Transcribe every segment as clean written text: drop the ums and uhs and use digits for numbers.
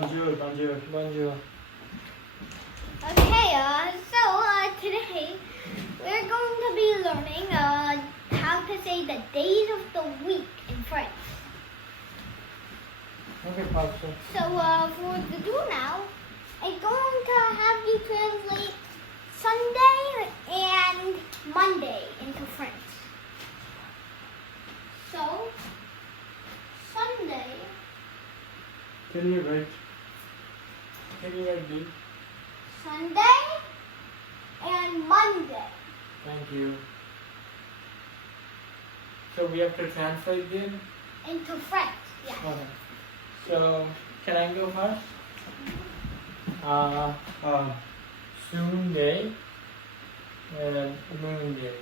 Bonjour, bonjour. Bonjour. Okay, today we're going to be learning how to say the days of the week in French. Okay, Pastor. So, for the do now, I'm going to have you translate Sunday and Monday into French. So, Sunday, Can you write this? Sunday, and Monday. Thank you. So we have to translate this? Into French, yeah. Okay. So, can I go first? Sunday and Monday.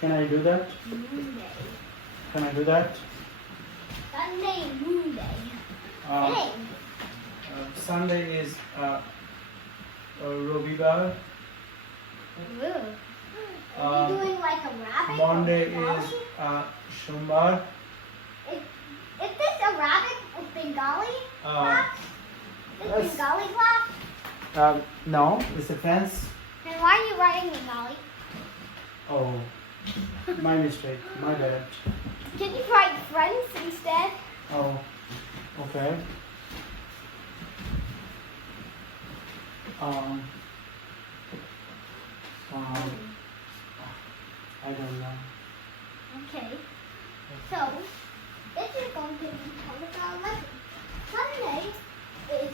Can I do that? Monday. Can I do that? Sunday, Monday. Uh, Hey. Sunday is Robibar. Ooh. Are we doing like a rabbit? Monday or is Bengali? Shumbar. Is this a rabbit or Bengali class? Is yes. Bengali class? No, it's a fence. And why are you writing Bengali? Oh, my mistake. My bad. Can you write French instead? Oh, okay. I don't know. Okay. So, this is going to be part of our lesson. Sunday is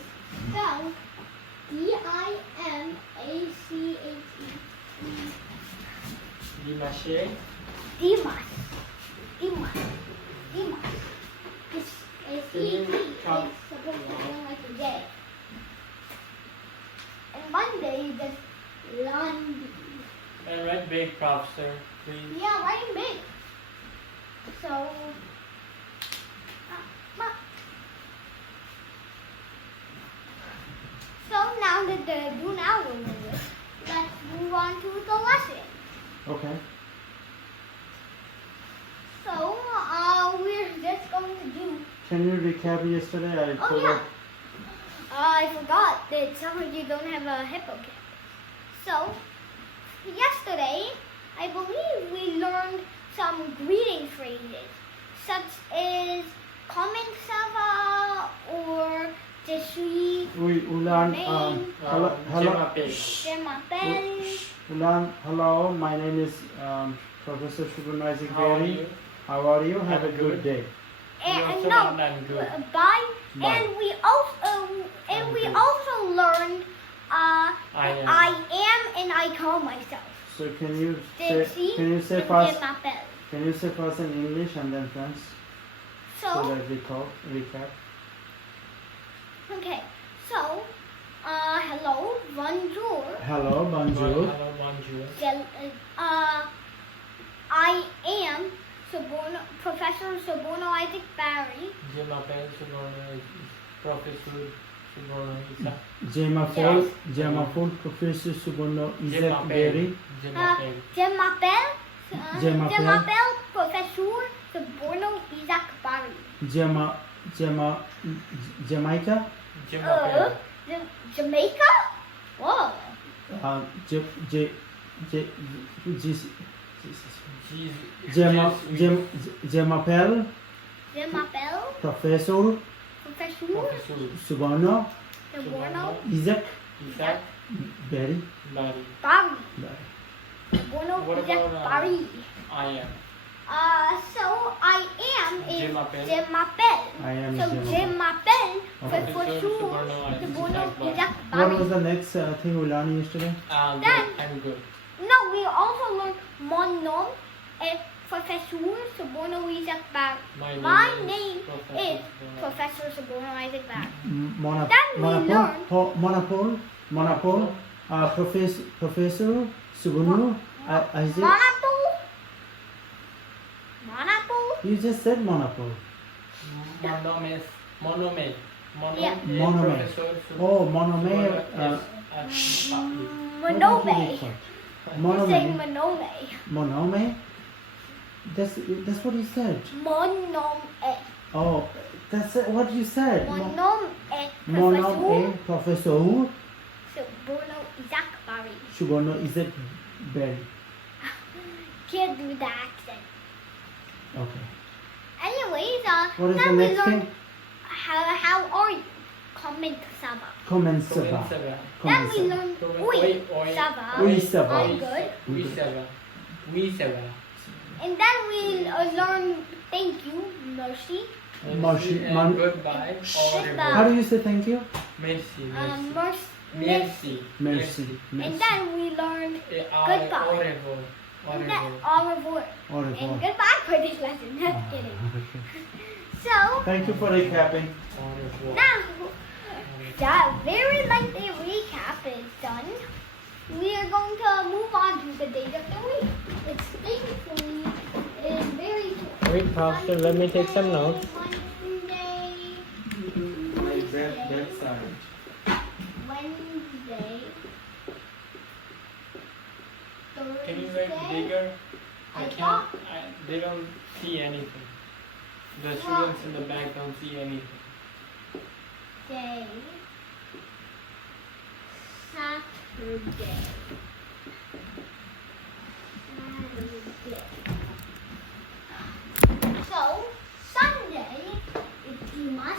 spelled D-I-M-A-C-H-E. Dimache. Dimas. Dimas. Dimas. It's E-D. It's supposed to sound like a day. And Monday is just Lundi. And write big, Professor, please. Yeah, writing big. So, now that the do now will move it, let's move on to the lesson. Okay. So, we're just going to do. Can you recap yesterday? I Oh, forgot. yeah. I forgot that some of you don't have a hippocamp. So, yesterday, I believe we learned some greeting phrases, such as comment ça va or je suis, We learned Name. hello. Je m'appelle. je m'appelle. We learned hello. My name is Professor Shubham Isaac How are Berry. you? How are you? Have a good day. also And learned I'm good. Bye. Bye. And we also learned I am. I am and I call myself. So can you Je say suis, first? je m'appelle. Can you say first in English and then French so So, that we recap? okay. So, hello, bonjour. Hello, bonjour. Hello, bonjour. I am Professor Soborno Isaac Barry. Je m'appelle Suborno, Professor Suborno Isaac. Je m'appelle Professor Suborno Je Isaac m'appelle. Berry. Je m'appelle. Je m'appelle Professor Soborno Isaac Barry. Jamaica. Je m'appelle. Jamaica? Whoa. Je m'appelle Je m'appelle Professor Professor Professor Suborno Soborno Isaac Isaac Berry. Barry. Barry. Berry. Soborno What Isaac about, Barry. I am. So I am is Je m'appelle. Je m'appelle. I am So Je Je m'appelle Okay. Professor Soborno Soborno Isaac Isaac What Barry. was the next thing we learned yesterday? Good. Then- I'm good. No, we also learned mon nom est Professor Soborno Isaac Barry. My name is Professor Soborno Isaac Barry. Monopole, Professor Suborno Isaac. Monopole? Monopole? You just said monopole. Monome. Yeah. Monome. Professor Oh, monome. Monome. You're saying Monome. Monome. Monome. That's what you said. Mon nom est. Oh, that's what you said. Mon nom est Mon nom est Professor Suborno Zakbari. Suborno Isaac Berry. Can't do the accent. Okay. Anyways, What is now the we next learn thing? how are you? Comment Saba. Comment ça Comment va? ça va? Then Comment we ça va? learn Comment- oui, oui, ça va. Oui, ça va. I'm good. Oui, ça va. Oui, ça va. And then we learn thank you, mercy, Merci. And Man- goodbye. Au Goodbye. revoir. How do you say thank you? Merci. Merci. mercy. Merci. Merci. And then we learn Et Goodbye. au revoir. Au and then revoir. au revoir Au and revoir. goodbye for this lesson. Just kidding. So Thank you for recapping. Au revoir. now that very lengthy recap is done. We are going to move on to the days of the week. It's thankfully is very Wait, Pastor, let me take some notes. Monday, My bedside. Wednesday, Thursday. Can you write bigger? I can't. They don't see anything. The students in the back don't see anything. Day, Saturday, So Sunday is Dimas.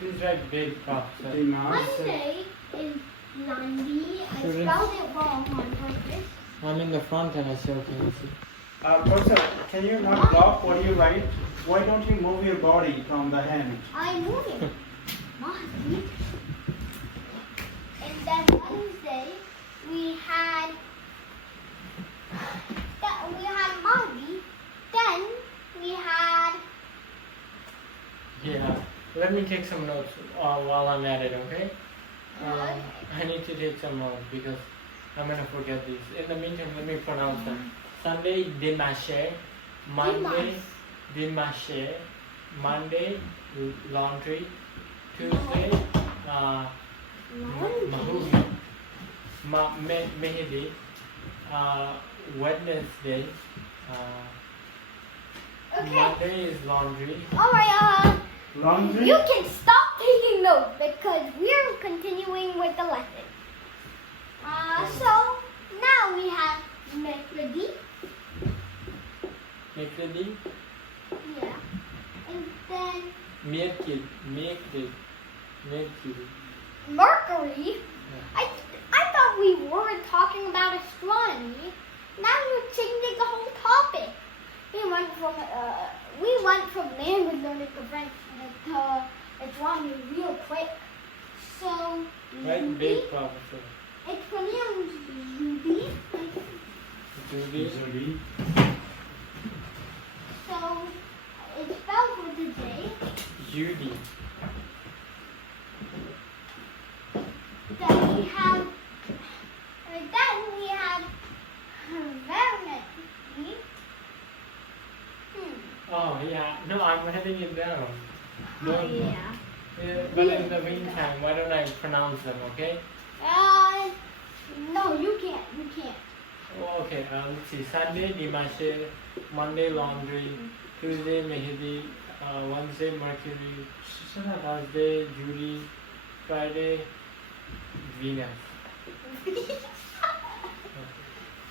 Please write big, Pastor. Dimas. Monday is Nandi. I Students. spelled it wrong on purpose. I'm in the front and I still can't see. Professor, can you not block what you write? Why don't you move your body from the hand? I'm moving. Monday. And then Wednesday we had Monday. Then we had Yeah. Let me take some notes while I'm at it, okay? Okay. I need to take some notes because I'm gonna forget these. In the meantime, let me pronounce them. Sunday, dimanche. Monday, dimanche. Monday, laundry. Tuesday, mahudi. Mehdi. Wednesday. okay. Monday is laundry. Alright, Laundry? you can stop taking notes because we're continuing with the lesson. So now we have Mehdi. Mehdi. Yeah. And then Mercury. Mercury. I thought we were talking about astronomy. Now you're changing the whole topic. We went from language learning to French to astronomy real quick. So Right, big professor. it's pronounced Judy. Judy. Judy. So it's spelled with a J. Judy. Then we have Vernon. Oh yeah. No, I'm writing it down. Oh No, yeah. but in the meantime, why don't I pronounce them, okay? No, you can't. You can't. Oh, okay. Let's see. Sunday, Dimanche. Monday, laundry. Tuesday, Mehdi. Wednesday, Mercury. Thursday, Judy. Friday, Venus.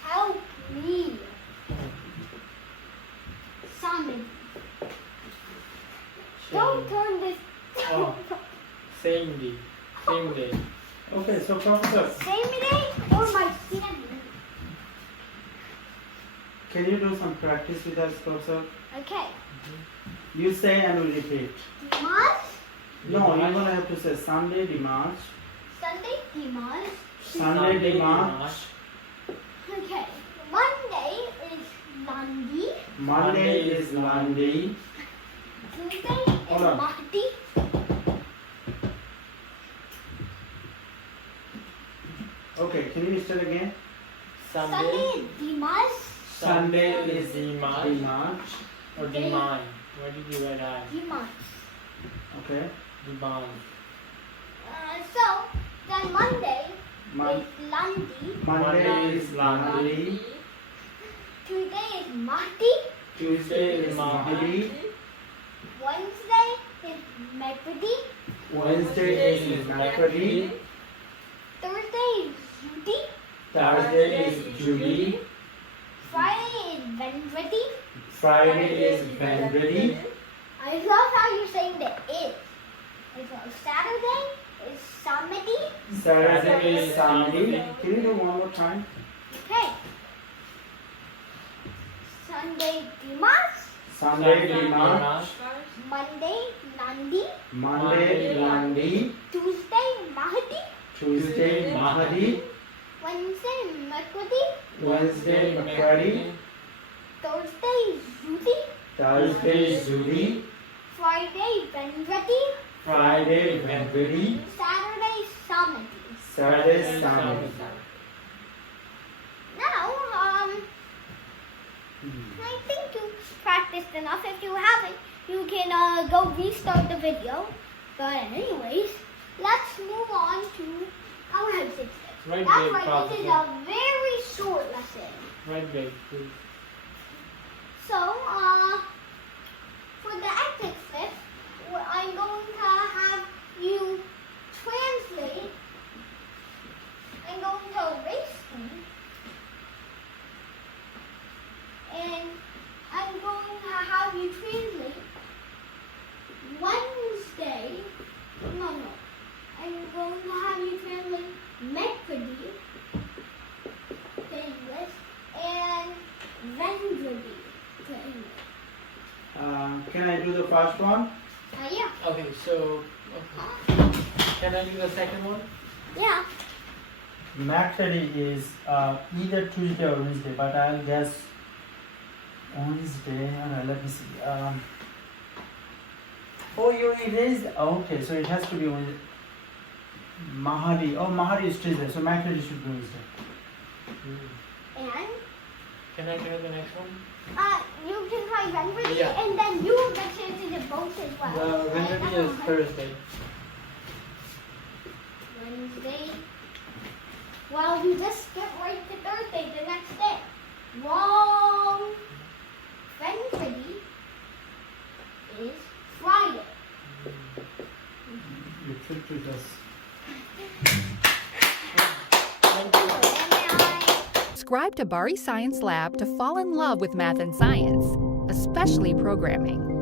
Help me. Simon. Don't turn this. Oh. Same day. Same day. Okay, so Professor, Same day or my family. can you do some practice with us, Professor? Okay. You say and we repeat. Dimanche. No, you're gonna have to say Sunday, Dimanche. Sunday, Dimanche. Sunday, Dimanche. Okay. Monday is Lundi. Monday is Lundi. Tuesday is Hold on. Mahdi. Okay, can you start again? Sunday Sunday. is Dimanche. Sunday is Dimanche. Dimanche. Or Dimine. Why did you write I? Dimanche. Okay. Dimine. So then Monday Mon- is Lundi. Monday is Lundi. Tuesday is Mahdi. Tuesday is Mahdi. Wednesday is Mahdi. Wednesday is Macaroni. Thursday is Judy. Thursday is Judy. Friday is Vendredi. Friday is Vendredi. I love how you're saying the is. Saturday is Samedi. Saturday is Sunday. Can you do one more time? Okay. Sunday Dimas. Sunday Dimanche. Monday Nandi. Monday Landi. Tuesday Mahdi. Tuesday Mahadi. Wednesday Makredi. Wednesday Macquarie. Thursday Judy. Thursday Judy. Friday Vendredi. Friday Vendredi. Saturday Samedi. Saturday Sunday. Now, I think you practiced enough. If you haven't, you can go restart the video. But anyways, let's move on to our exit tips. Right That's break, right, this is Professor. a very short lesson. Right break, please. So, for the exit tips, I'm going to have you translate. I'm going to erase them. And I'm going to have you translate Wednesday. No. I'm going to have you translate Mercredi to English and Vendredi to English. Can I do the first one? Yeah. Okay, so okay. Can I do the second one? Yeah. Macaroni is either Tuesday or Wednesday, but I'll guess Wednesday. Alright, let me see. Oh, you erased. Okay, so it has to be Wednesday. Mahadi. Oh, Mahadi is Tuesday, so Macaroni should be Wednesday. And Can I try the next one? you can try Vendredi, Yeah. and then you will get chances in both as well. Wednesday is Thursday. Wednesday. Well, you just skipped right to Thursday, the next day. Wrong. Vendredi is Friday. You tricked us. Thank you. And Subscribe to Bari Science Lab to fall in love with math and science, especially programming.